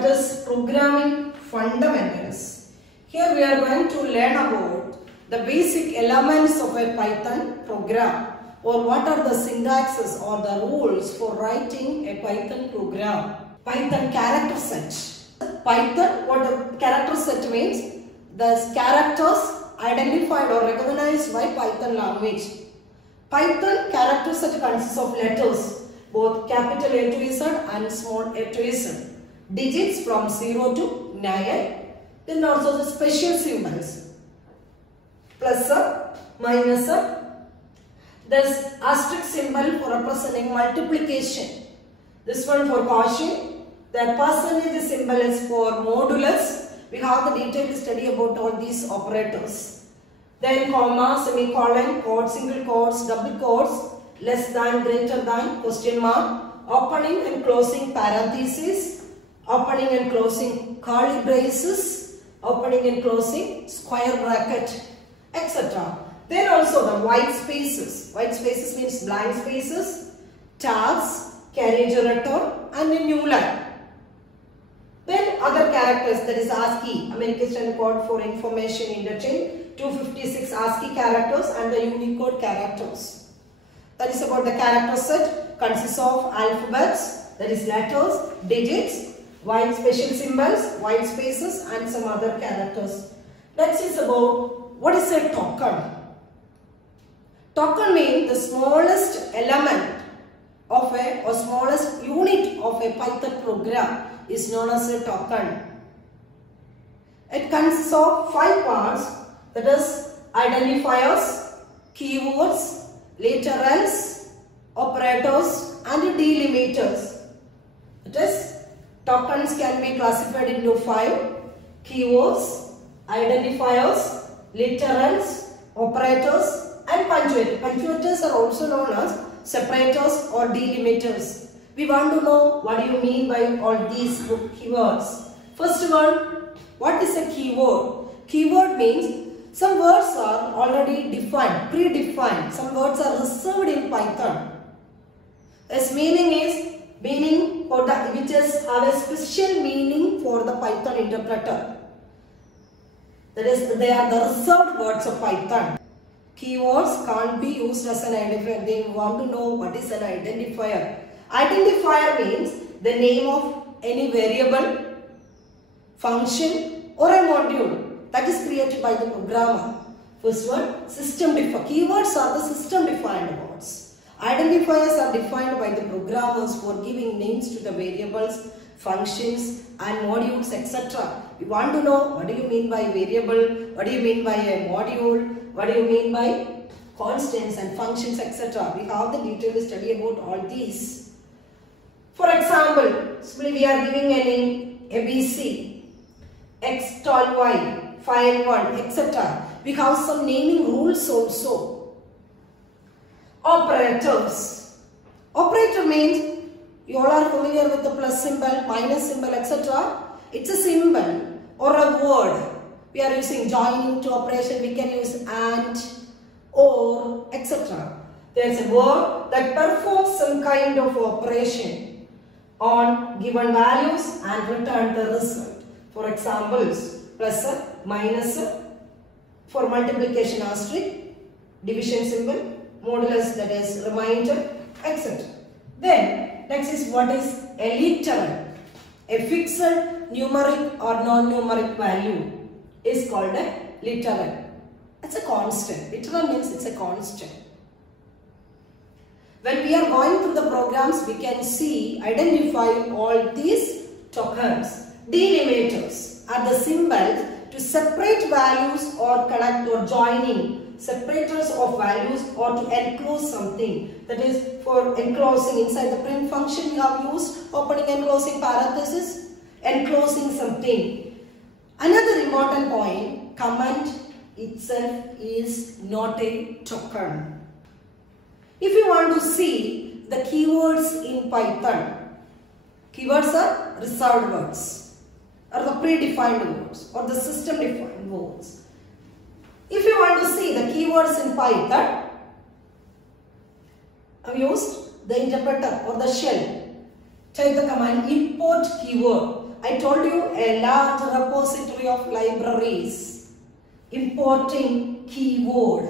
that is programming fundamentals. Here we are going to learn about the basic elements of a Python program, or what are the syntaxes or the rules for writing a Python program. Python character set. Python, what a character set means, the characters identified or recognized by Python language. Python character set consists of letters, both capital A to Z and small a to Z. Digits from 0 to 9. Then also the special symbols. Plus, minus. There's asterisk symbol for representing multiplication. This one for quotient. The percentage symbol is for modulus. We have the detailed study about all these operators. Then comma, semicolon, quotes, single quotes, double quotes, less than, greater than, question mark, opening and closing parentheses, opening and closing curly braces, opening and closing square bracket, etc. Then also the white spaces. White spaces means blank spaces, tags, carriage return, and a new line. Then other characters, that is ASCII, American Standard Code for Information Interchange, 256 ASCII characters and the Unicode characters. That is about the character set, consists of alphabets, that is letters, digits, white special symbols, white spaces, and some other characters. Next is about what is a token. Token means the smallest element of a, or smallest unit of a Python program is known as a token. It consists of 5 parts, that is identifiers, keywords, literals, operators, and delimiters. That is, tokens can be classified into 5: keywords, identifiers, literals, operators, and punctuators. Punctuators are also known as separators or delimiters. We want to know what do you mean by all these keywords. First one, what is a keyword? Keyword means some words are already defined, predefined. Some words are reserved in Python. Its meaning is meaning for the which is have a special meaning for the Python interpreter. That is, they are the reserved words of Python. Keywords can't be used as an identifier. They want to know what is an identifier. Identifier means the name of any variable, function, or a module that is created by the programmer. First one, system defined. Keywords are the system defined words. Identifiers are defined by the programmers for giving names to the variables, functions, and modules, etc. We want to know what do you mean by variable, what do you mean by a module, what do you mean by constants and functions, etc. We have the detailed study about all these. For example, we are giving a name ABC, X tall Y, file 1, etc. We have some naming rules also. Operators. Operator means you all are familiar with the plus symbol, minus symbol, etc. It's a symbol or a word. We are using joining to operation. We can use and, or, etc. There is a word that performs some kind of operation on given values and return the result. For examples, plus, minus, for multiplication asterisk, division symbol, modulus, that is remainder, etc. Then next is what is a literal. A fixed numeric or non-numeric value is called a literal. It's a constant. Literal means it's a constant. When we are going through the programs, we can see, identify all these tokens. Delimiters are the symbols to separate values or connect or joining separators of values or to enclose something. That is, for enclosing inside the print function, you have used opening and closing parentheses, enclosing something. Another important point, comment itself is not a token. If you want to see the keywords in Python, keywords are reserved words, or the predefined words, or the system defined words. If you want to see the keywords in Python, I have used the interpreter or the shell. Type the command import keyword. I told you a large repository of libraries. Importing keyword.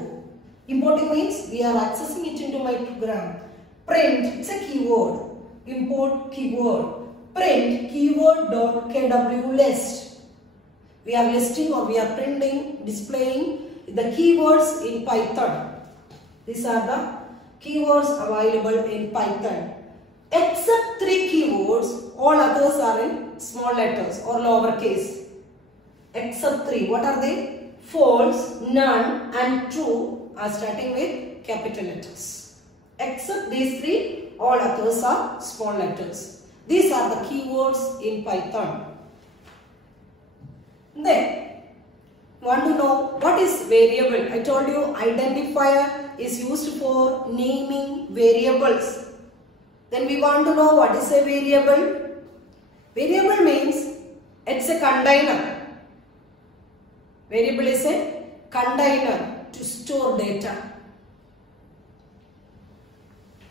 Importing means we are accessing it into my program. Print, it's a keyword. Import keyword. Print keyword.kw list. We are listing or we are printing, displaying the keywords in Python. These are the keywords available in Python. Except 3 keywords, all others are in small letters or lowercase. Except 3. What are they? False, none and true are starting with capital letters. Except these 3, all others are small letters. These are the keywords in Python. Then, want to know what is variable? I told you identifier is used for naming variables. Then we want to know what is a variable. Variable means it's a container. Variable is a container to store data.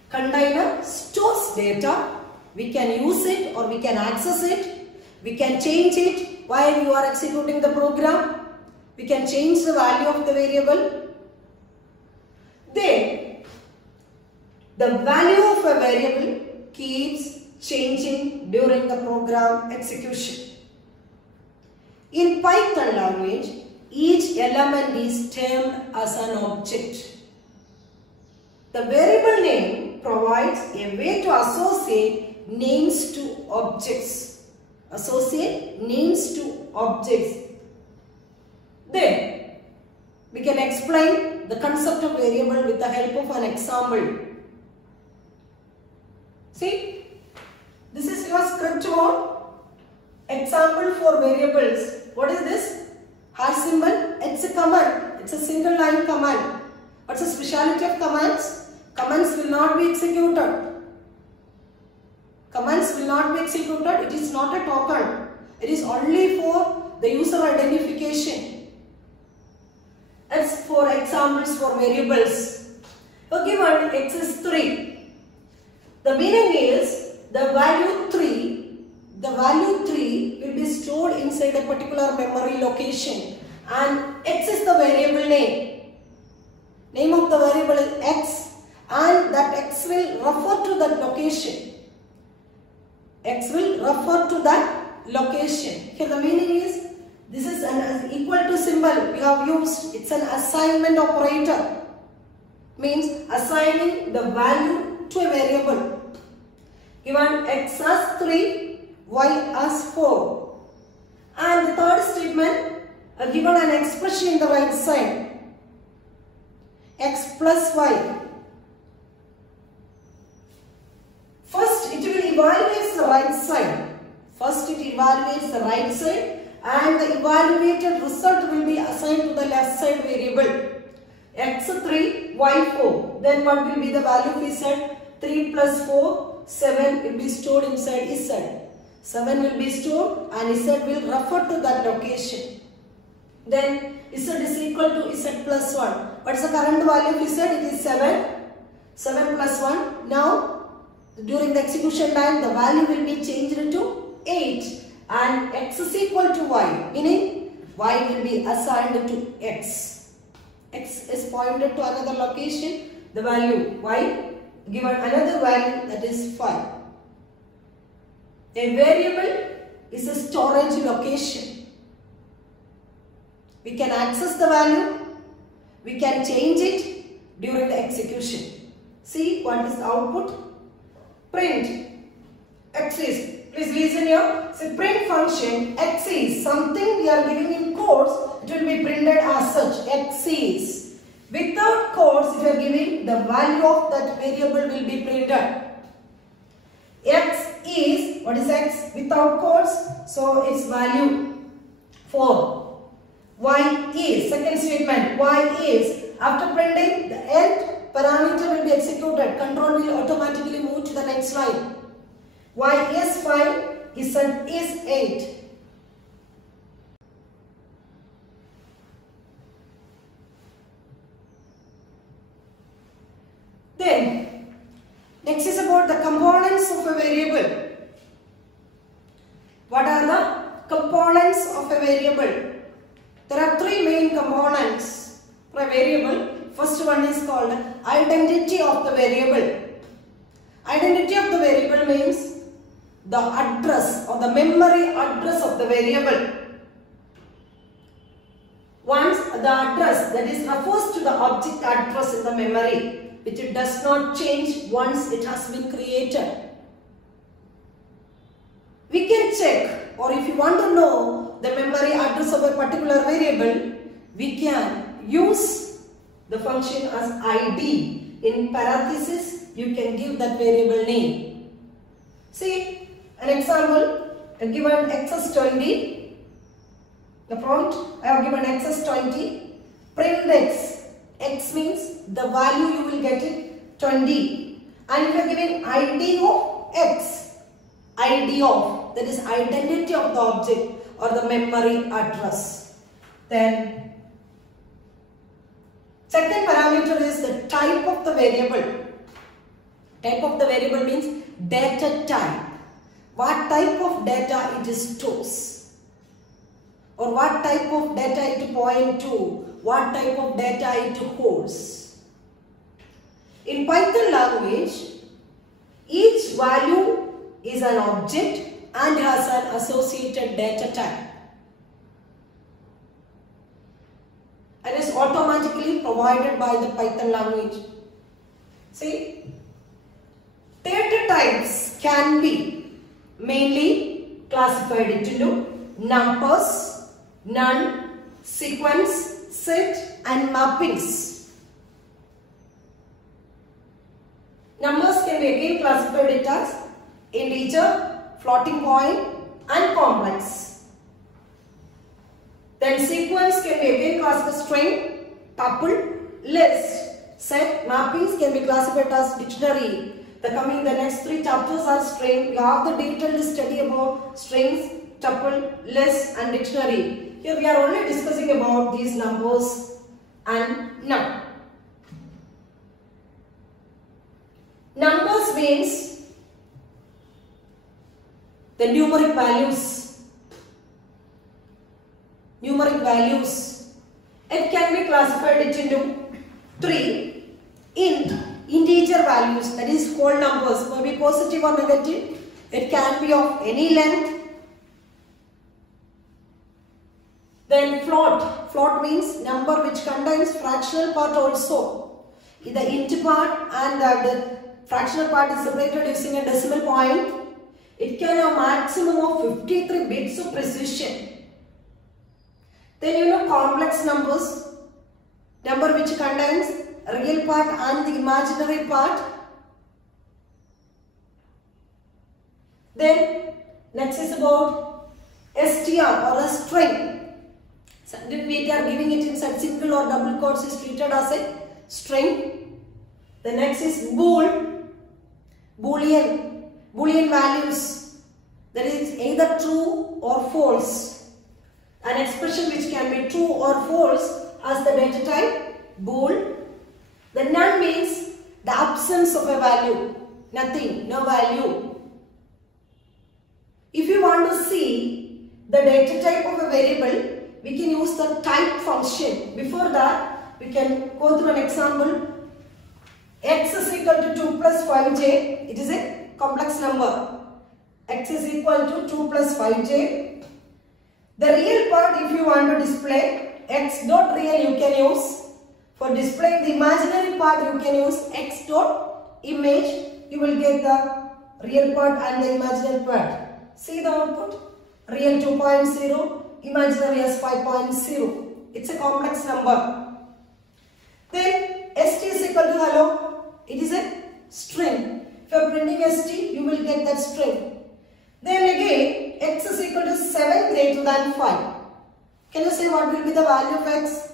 Container stores data. We can use it or we can access it. We can change it while you are executing the program. We can change the value of the variable. Then, the value of a variable keeps changing during the program execution. In Python language, each element is termed as an object. The variable name provides a way to associate names to objects. Associate names to objects. Then, we can explain the concept of variable with the help of an example. See, this is your script mode. Example for variables. What is this? Hash symbol. It's a command. It's a single line command. What's the speciality of commands? Commands will not be executed. Commands will not be executed. It is not a token. It is only for the user identification. As for examples for variables. So given x is 3. The meaning is the value 3 will be stored inside a particular memory location, and x is the variable name. Name of the variable is x, and that x will refer to that location. X will refer to that location. Here the meaning is this is an equal to symbol we have used. It's an assignment operator. Means assigning the value to a variable. Given x as 3, y as 4. And the third statement, given an expression in the right side. X plus y. First it will evaluate the right side. First it evaluates the right side, and the evaluated result will be assigned to the left side variable. X 3, y 4. Then what will be the value we said? 3 plus 4. 7 will be stored inside Z. 7 will be stored and Z will refer to that location. Then Z is equal to Z plus 1. What's the current value of Z? It is 7. 7 plus 1. Now, during the execution time, the value will be changed to 8. And X is equal to Y. Meaning, Y will be assigned to X. X is pointed to another location. The value Y given another value, that is 5. A variable is a storage location. We can access the value. We can change it during the execution. See what is the output? Print x is. Please listen here. So print function x is something we are giving in quotes. It will be printed as such. X is. Without quotes, if you are giving, the value of that variable will be printed. X is, what is x? Without quotes, so its value 4. Y is, second statement, y is, after printing, the end parameter will be executed. Control will automatically move to the next line. Y is 5, Z is 8. Then, next is about the components of a variable. What are the components of a variable? There are three main components for a variable. First one is called identity of the variable. Identity of the variable means the address or the memory address of the variable. Once the address, that is, refers to the object address in the memory, which it does not change once it has been created. We can check, or if you want to know the memory address of a particular variable, we can use the function as id. In parenthesis, you can give that variable name. See, an example, I have given x is 20. The prompt, I have given x is 20. Print x. X means the value you will get it 20. And you are giving id of x. Id of, that is identity of the object or the memory address. Then second parameter is the type of the variable. Type of the variable means data type. What type of data it stores, or what type of data it points to, what type of data it holds. In Python language, each value is an object and has an associated data type, and is automatically provided by the Python language. See, data types can be mainly classified into numbers, none, sequence, set and mappings. Numbers can be again classified it as integer, floating point and complex. Then sequence can be again classified as string, tuple, list. Set, mappings can be classified as dictionary. The next three chapters are string. We have the detailed study about strings, tuple, list and dictionary. Here we are only discussing about these numbers and none. Numbers means the numeric values. Numeric values. It can be classified into three. Int, integer values, that is whole numbers, may be positive or negative. It can be of any length. Then float. Float means number which contains fractional part also. The int part and the fractional part is separated using a decimal point. It can have maximum of 53 bits of precision. Then complex numbers. Number which contains real part and the imaginary part. Then next is about str or a string. So we are giving it inside single or double quotes is treated as a string. The next is bool, boolean values, that is either true or false. An expression which can be true or false as the data type bool. The none means the absence of a value, nothing, no value. If you want to see the data type of a variable, we can use the type function. Before that, we can go through an example. X is equal to 2 plus 5j. It is a complex number. X is equal to 2 plus 5j. The real part, if you want to display x dot real, you can use. For displaying the imaginary part, you can use x dot image. You will get the real part and the imaginary part. See the output? Real 2.0, imaginary as 5.0. It's a complex number. Then st is equal to hello. It is a string. If you are printing st, you will get that string. Then again, x is equal to 7 greater than 5. Can you say what will be the value of x?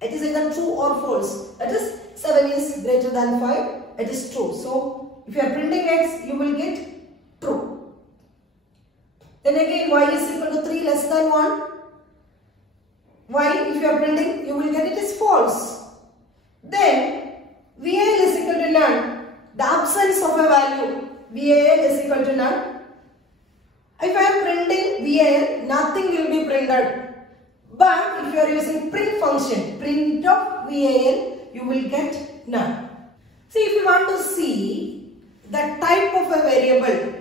It is either true or false. That is 7 is greater than 5. It is true. So if you are printing x, you will get true. Then again, y is equal to 3 less than 1. Y, if you are printing, you will get it is false. Then VAL is equal to none. The absence of a value. VAL is equal to none. If I am printing VAL, nothing will be printed. But if you are using print function, print of VAL, you will get none. See, if you want to see the type of a variable,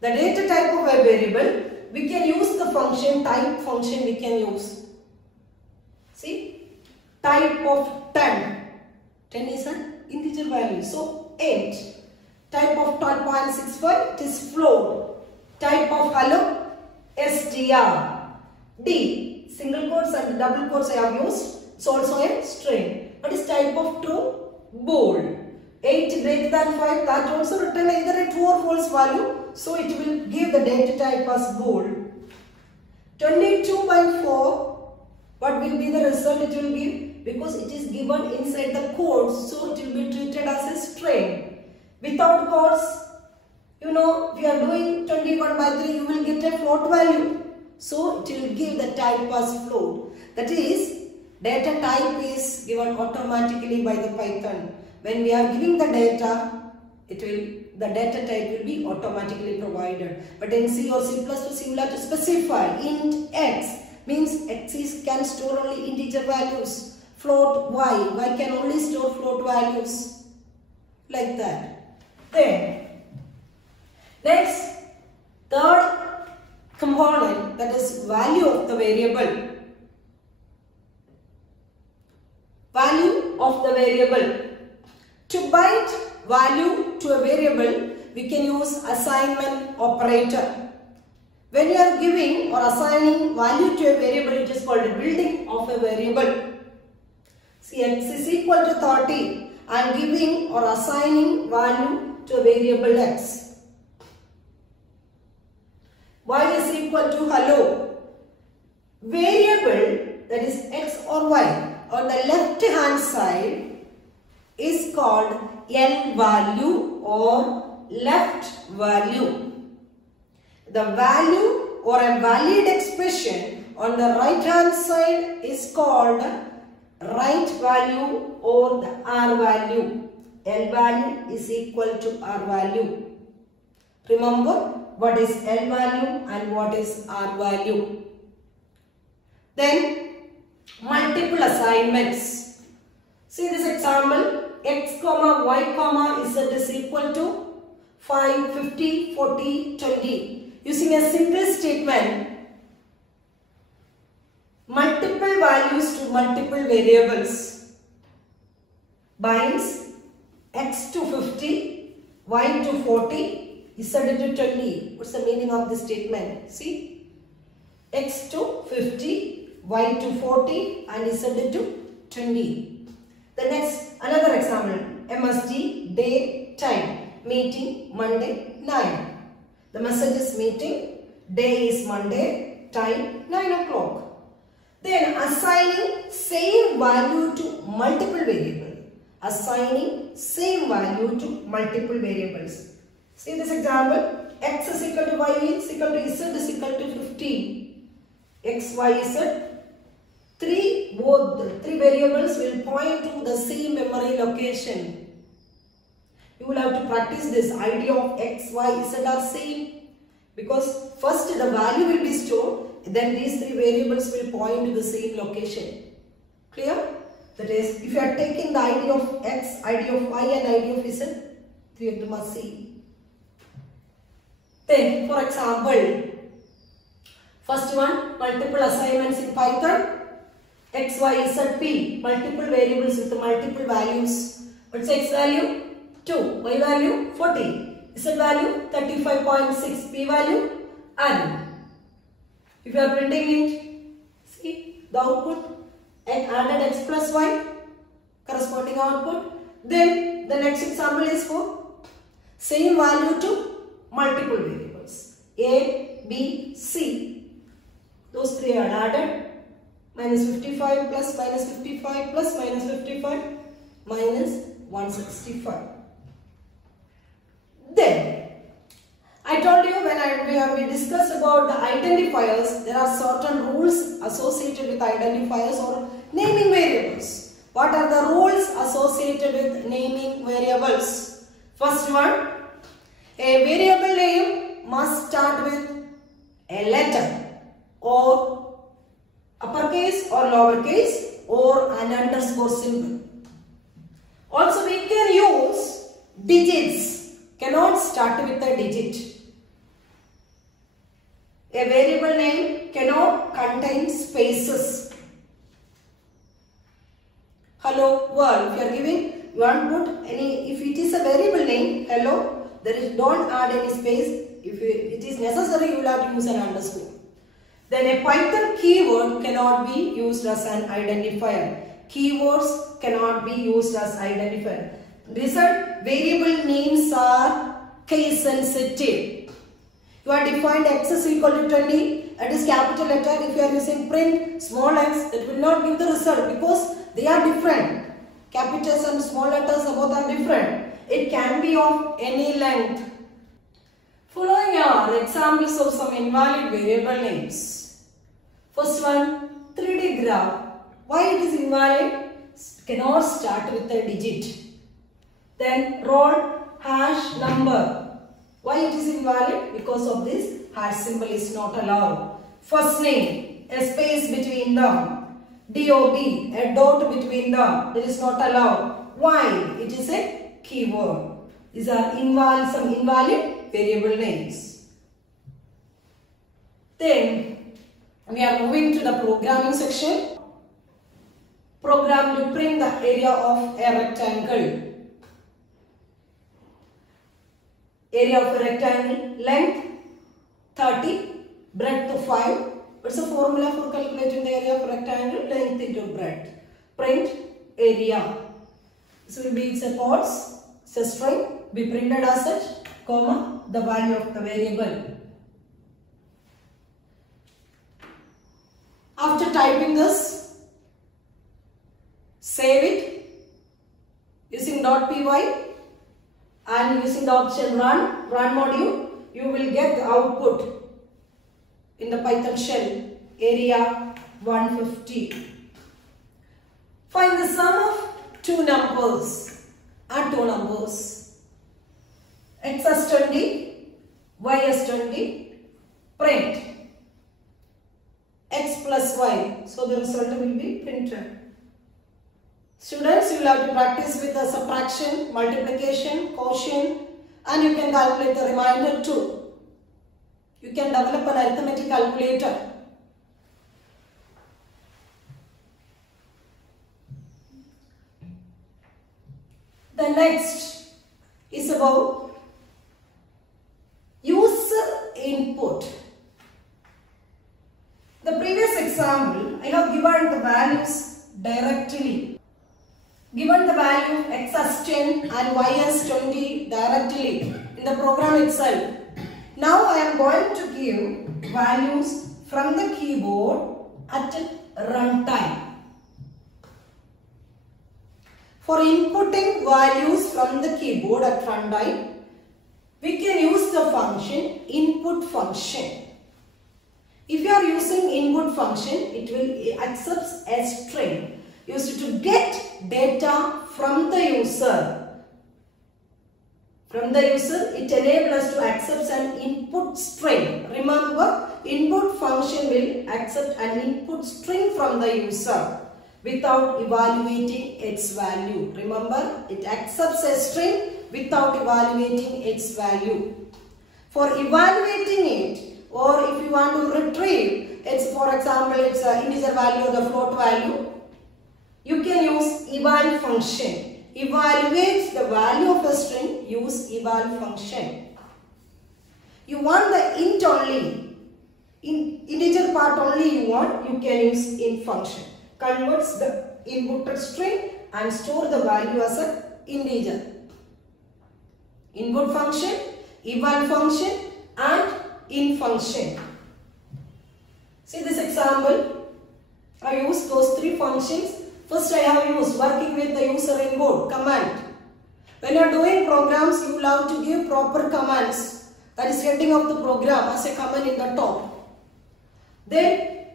the data type of a variable, we can use the function, type function we can use. See, type of 10. 10 is an integer value. So, 8. Type of 12.65, it is float. Type of hello, str. D, single quotes and double quotes I have used. It's also a string. What is type of true? Bold. 8 greater than 5, that also written either a true or false value. So it will give the data type as bold. 22/4, what will be the result it will give? Because it is given inside the quotes, so it will be treated as a string. Without quotes, you know, if you are doing 21/3, you will get a float value. So it will give the type as float. That is, data type is given automatically by the Python. When we are giving the data, the data type will be automatically provided. But in C or C++, you will have to specify int x, means x can store only integer values. Float y can only store float values. Like that. Then, next, third component, that is value of the variable. Value of the variable. To bind value to a variable, we can use assignment operator. When you are giving or assigning value to a variable, it is called a building of a variable. See, x is equal to 30. I am giving or assigning value to a variable x. Y is equal to hello. Variable, that is x or y, on the left hand side is called L value or left value. The value or a valid expression on the right hand side is called right value or the R value. L value is equal to R value. Remember what is L value and what is R value. Then multiple assignments. See this example, x comma y comma z is equal to 5, 50, 40, 20. Using a simple statement, multiple values to multiple variables binds x to 50, y to 40, z to 20. What's the meaning of this statement? See, x to 50, y to 40 and z to 20. The next, another example, MSD, day, time, meeting, Monday, 9. The message is meeting, day is Monday, time 9 o'clock. Then assigning same value to multiple variables. Assigning same value to multiple variables. See this example, x is equal to y is equal to z is equal to 50. X, y, z. Both the three variables will point to the same memory location. You will have to practice this idea of x, y, z are same, because first the value will be stored, then these three variables will point to the same location. Clear? That is, if you are taking the idea of x, idea of y and idea of z, three of them are same. Then, for example, first one, multiple assignments in Python. X, Y, Z, P, multiple variables with multiple values. What's X value? 2. Y value? 40. Z value? 35.6. P value? N. If you are printing it, see the output, added X plus Y, corresponding output. Then the next example is for same value to multiple variables. A, B, C. Those three are added. Minus 55 plus minus 55 plus minus 55 minus 165. Then, I told you when we discussed about the identifiers, there are certain rules associated with identifiers or naming variables. What are the rules associated with naming variables? First one, A variable name must start with a letter or uppercase or lowercase or an underscore symbol. Also we can use digits, cannot start with a digit. A variable name cannot contain spaces. Hello world, if you are giving, you want to put any, if it is a variable name, hello, there is, don't add any space. If it is necessary, you will have to use an underscore. Then a Python keyword cannot be used as an identifier. Keywords cannot be used as identifier. Result, variable names are case sensitive. You are defined x is equal to 20, that is capital letter. If you are using print small x, it will not give the result because they are different. Capitals and small letters both are different. It can be of any length. Following are examples of some invalid variable names. First one, 3D graph. Why it is invalid? Cannot start with a digit. Then roll hash number. Why it is invalid? Because of this hash symbol is not allowed. First name, a space between them. DOB, a dot between them. That is not allowed. Why? It is a keyword. These are some invalid variable names. Then we are moving to the programming section. Program to print the area of a rectangle. Area of a rectangle, length 30, breadth 5. What's the formula for calculating the area of a rectangle? Length into breadth. Print area. This will be its a quotes, it's a string, be printed as such, comma, the value of the variable. After typing this, save it using .py and using the option run module, you will get the output in the Python shell, area 150. Find the sum of two numbers. Add two numbers. X as 20, Y as 20. Print X plus Y. So the result will be printed. Students, you will have to practice with the subtraction, multiplication, quotient, and you can calculate the remainder too. You can develop an arithmetic calculator. The next is about user input. The previous example, I have given the values directly. Given the value of x as 10 and y as 20 directly in the program itself. Now I am going to give values from the keyboard at runtime. For inputting values from the keyboard at runtime, we can use the function input function. If you are using input function, it will accept a string used to get data from the user. From the user, it enables us to accept an input string. Remember, input function will accept an input string from the user without evaluating its value. Remember, it accepts a string without evaluating its value. For evaluating it, or if you want to retrieve, it's for example, it's an integer value or the float value, you can use eval function. Evaluate the value of a string, use eval function. You want the int only, integer part only you want, you can use int function. Converts the inputted string and store the value as an integer. Input function, eval function and int function. See this example, I use those three functions. First I have used working with the user input command. When you are doing programs, you will have to give proper commands. That is heading of the program as a command in the top. Then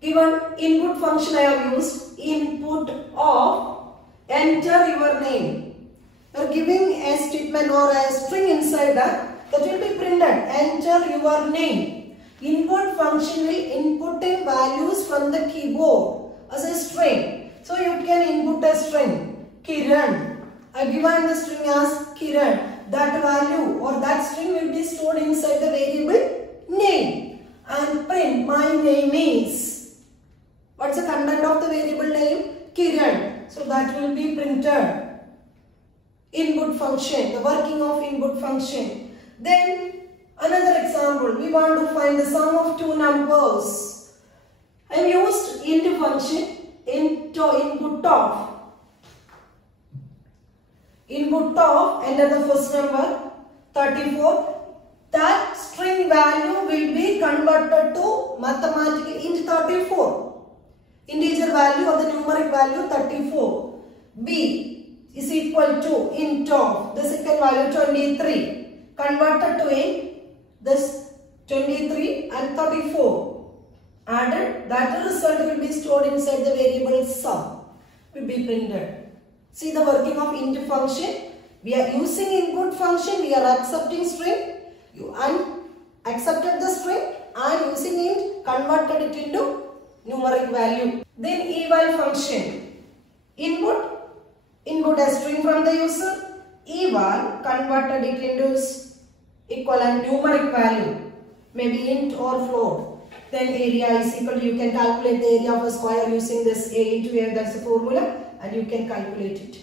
given input function I have used input of enter your name. You are are giving a statement or a string inside that will be printed. Enter your name. Input function will input in values from the keyboard as a string. So you can input a string Kiran. I given the string as Kiran. That value or that string will be stored inside the variable name and print my name is. What's the content of the variable name? Kiran. So that will be printed. Input function, the working of input function. Then another example, we want to find the sum of two numbers. I have used int function into input of, enter the first number 34. That string value will be converted to mathematical int 34. Integer value or the numeric value 34. B is equal to int of the second value 23 converted to int this 23 and 34 added. That result will be stored inside the variable sum, will be printed. See the working of int function. We are using input function, we are accepting string, you accepted the string and using int converted it into numeric value. Then eval function, input a string from the user, eval converted it into equivalent numeric value, maybe int or float. Then area is equal to, you can calculate the area of a square using this a into a, that's the formula, and you can calculate it.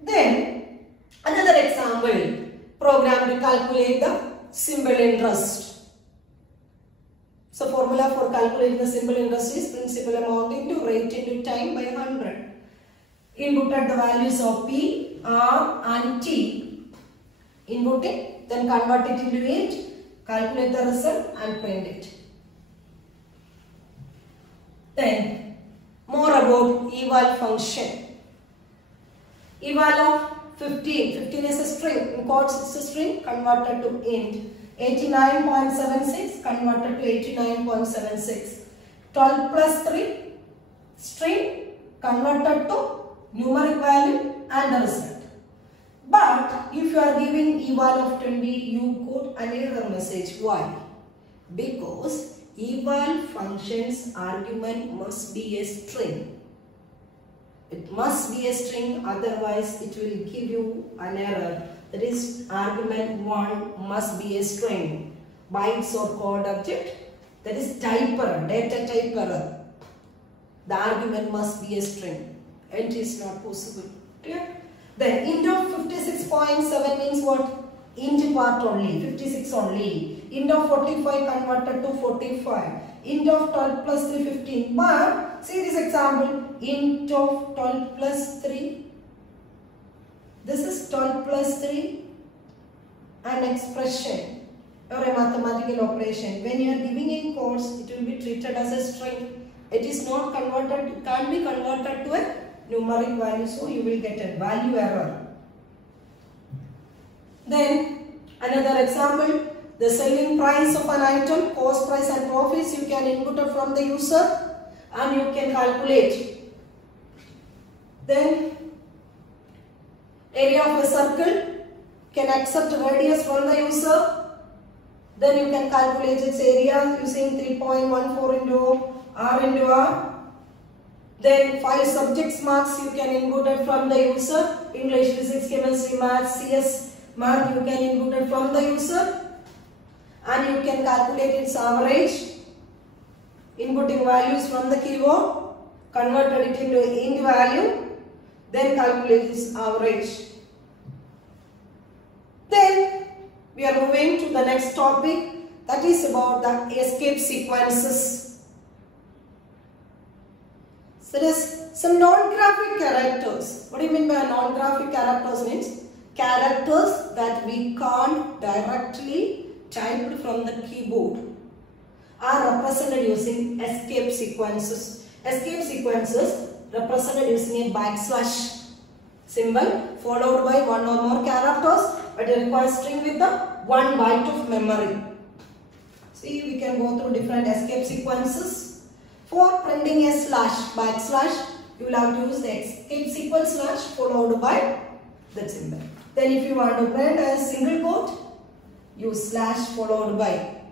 Then another example, program to calculate the simple interest. So formula for calculating the simple interest is principal amount into rate into time by 100. Inputted the values of P, R and T. Input it, then convert it into int, calculate the result and print it. Then more about eval function. Eval of 15. 15 is a string. In quotes it's a string converted to int. 89.76 converted to 89.76. 12 plus 3 string converted to numeric value and the result. But if you are giving eval of 20, you got another message. Why? Because eval function's argument must be a string. It must be a string, otherwise it will give you an error. That is, argument 1 must be a string. Bytes or code object, that is type error, data type error. The argument must be a string. It is not possible. Clear? Then int of 56.7 means what? Int part only, 56 only. Int of 45 converted to 45. Int of 12 plus 3, 15. But see this example, int of 12 plus 3. This is 12 plus 3, an expression or a mathematical operation. When you are giving in quotes, it will be treated as a string. It is not converted, can't be converted to a numeric value, so you will get a value error. Then another example, the selling price of an item, cost price and profits, you can input it from the user and you can calculate. Then area of a circle, can accept radius from the user. Then you can calculate its area using 3.14 into R into R. Then 5 subjects marks you can input it from the user. English, physics, chemistry, maths, CS mark you can input it from the user. And you can calculate its average. Inputting values from the keyboard. Converted it into int value. Then calculate its average. Then we are moving to the next topic, that is about the escape sequences. So there is some non-graphic characters. What do you mean by non-graphic characters? Means characters that we can't directly type from the keyboard are represented using escape sequences. Escape sequences represented using a backslash symbol followed by one or more characters, but it requires string with the 1 byte of memory. See, we can go through different escape sequences. For printing a slash, backslash, you will have to use the escape sequence slash followed by that symbol. Then if you want to print a single quote, use slash followed by.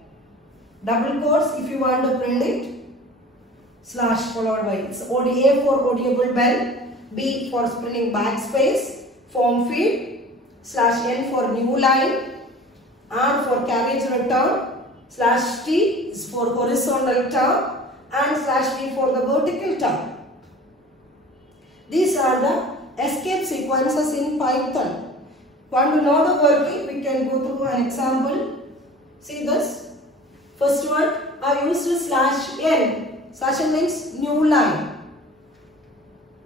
Double quotes, if you want to print it, slash followed by. It's A for audible bell, B for printing backspace, form field, slash N for new line, R for carriage return, slash T is for horizontal term, and slash V for the vertical term. These are the escape sequences in Python. Want to know the working? We can go through an example. See this. First one, I used slash N. Slash N means new line.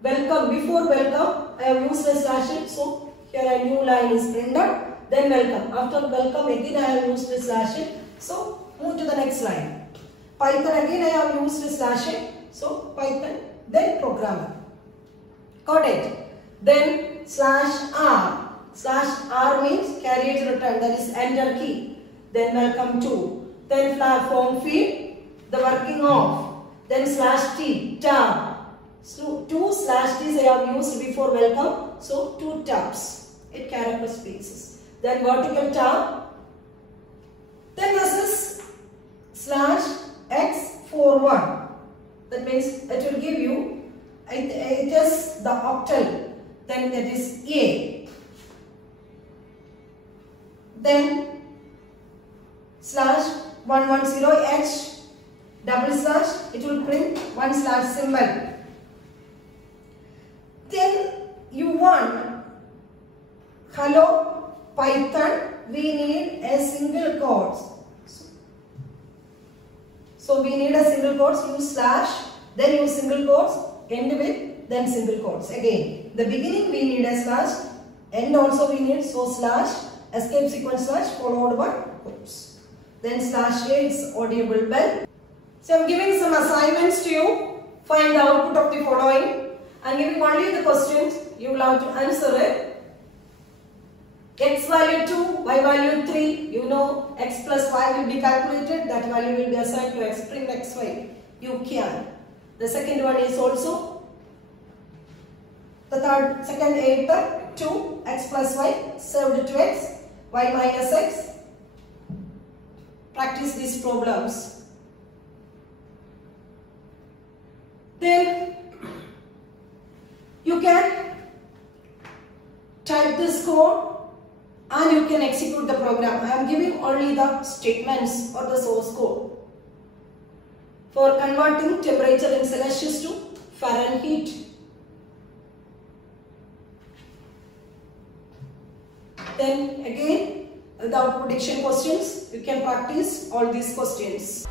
Welcome. Before welcome, I have used a slash N. So here a new line is printed. Then welcome. After welcome, again I have used a slash N. So move to the next line. Python, again I have used a slash N. So Python, then programmer. Got it? Then slash R. Slash R means carriage return, that is enter key. Then welcome to. Then flag form field, the working of. Then slash T, tab. So 2 slash T's I have used before welcome. So 2 tabs, 8 character spaces. Then vertical tab. Then this is slash X41. That means it will give you, it is the octal. Then that is A. Then slash 110H. Double slash, it will print 1 slash symbol. Then you want hello Python, we need a single quote. So we need a single quotes, use slash, then use single quotes, end with, then single quotes. Again, the beginning we need a slash, end also we need, so slash, escape sequence slash followed by quotes. Then slash A is audible bell. So I am giving some assignments to you. Find the output of the following. I am giving only the questions. You will have to answer it. X value 2, Y value 3. You know X plus Y will be calculated. That value will be assigned to X prime X, Y. You can. The second one is also. The second 8, 2, X plus Y served to X, Y minus X. Practice these problems. Then you can type this code and you can execute the program. I am giving only the statements or the source code for converting temperature in Celsius to Fahrenheit. Then again, the output prediction questions, you can practice all these questions.